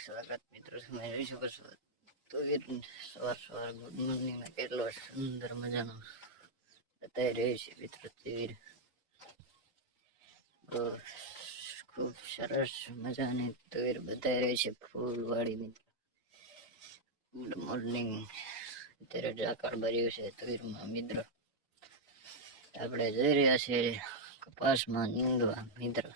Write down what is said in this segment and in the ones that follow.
સ્વાગત મિત્રો. તમે જોઈ શકો છો તો સવાર ગુડ મોર્નિંગ કેટલો સુંદર મજાનો બતાવી રહ્યો છે મિત્રો. તીર ખૂબ સરસ મજાની તીર બતાવી રહી છે ફૂલવાળી મિત્રો. Good morning. અત્યારે ઝાકળ ભર્યું છે તીરમાં મિત્રો. આપણે જઈ રહ્યા છીએ કપાસમાં નીંદવા મિત્રો.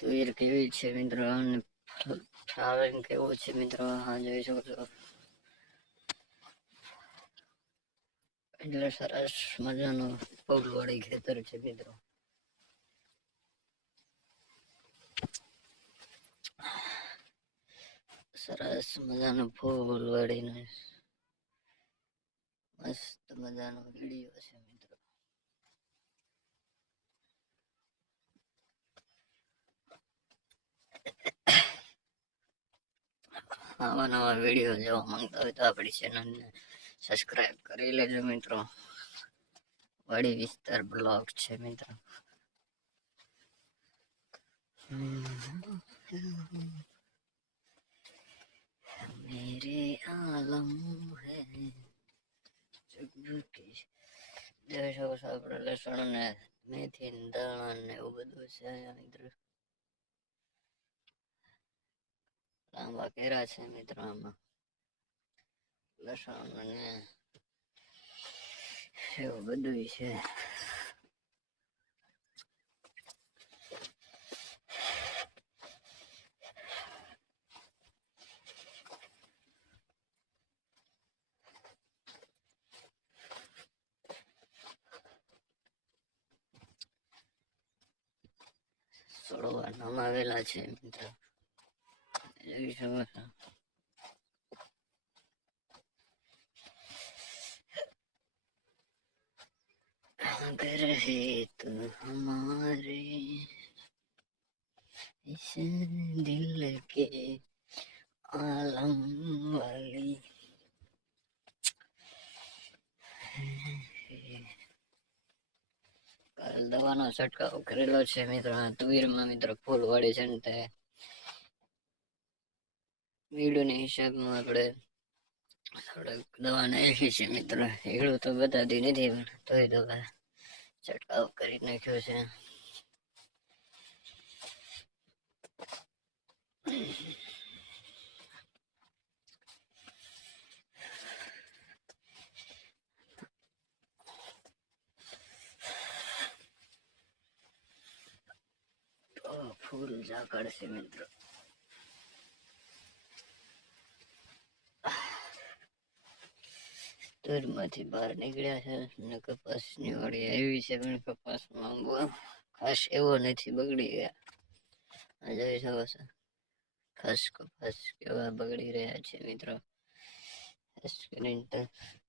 તુવેર કેવી છે મિત્રો અને ફ્લાવરિંગ કેવું છે મિત્રો આ જોઈ શકો છો. એટલે સરસ મજાનું ફૂલવાળી ખેતર છે મિત્રો. સરસ મજાનું ફૂલવાળીને મસ્ત મજાનો વિડીયો છે મિત્રો. આવા નવા વિડીયો જોવા માંગતા હોય તો આપણી ચેનલને સબસ્ક્રાઇબ કરી લેજો મિત્રો. વાડી વિસ્તાર બ્લોગ છે મિત્રો. મેરે આલમ હે જોઈ શકો છો આપણે લસણ ને મેથી ને દાણા ને એવું બધું છે મિત્રો. લાંબા કેરા છે મિત્રો. આમાં લસણ ને એવું બધું છે. છોડવા નમાવેલા છે મિત્રો. જોઈ શકો છો. अगर है तो हमारे इस दिल के आलम वाली કાલ દવાનો છંટકાવ કરેલો છે મિત્રો. તુવેરમાં મિત્રો ફૂલવાળી છે ને તે વિડીયોના હિસાબમાં આપણે થોડાક દવા નાખી છે મિત્રો. એડું તો બતાતી નથી પણ તોય તો છંટકાવ કરી નાખ્યો છે. ફૂલ ઝાકળ છે મિત્રો. તુરમાંથી બહાર નીકળ્યા છે ને કપાસની વાડી આવી છે પણ કપાસમાં ખાસ એવો નથી બગડી ગયા. જોઈ શકો છો ખાસ કપાસ કેવા બગડી રહ્યા છે મિત્રો. ખાસ કરીને તો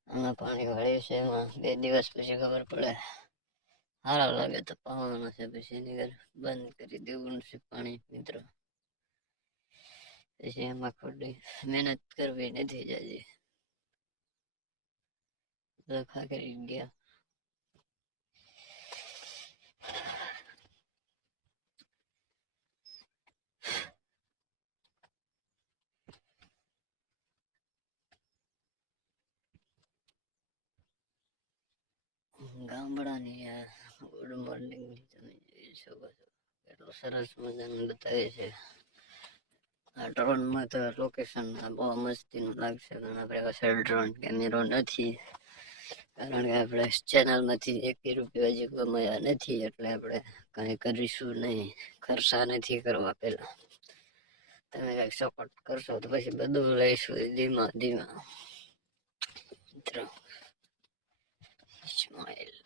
આમાં પાણી વાળ્યું છે. એમાં 2 દિવસ પછી ખબર પડે. સારા લાગે તો પાવાનું છે, પછી એની ઘર બંધ કરી દેવું છે પાણી મિત્રો. પછી એમાં ખોટી મહેનત કરવી નથી જતી. લખા કરી ગયા. ગામડાની ગુડ મોર્નિંગ તમે જોઈ શકો છો. એટલું સરસ મજાનું બતાવે છે. આ ડ્રોનમાં તો લોકેશન બહુ મસ્તીનું લાગશે પણ આપણે પાસે ડ્રોન કેમેરો નથી. કારણ કે આપણે ચેનલમાંથી 1 રૂપિયા હજી કમાયા નથી એટલે આપણે કંઈ કરીશું નહીં. ખર્ચા નથી કરવા. પહેલા તમે કંઈક સપોર્ટ કરશો તો પછી બધું લઈશું ધીમા ધીમા મિત્રો. સ્માઈલ.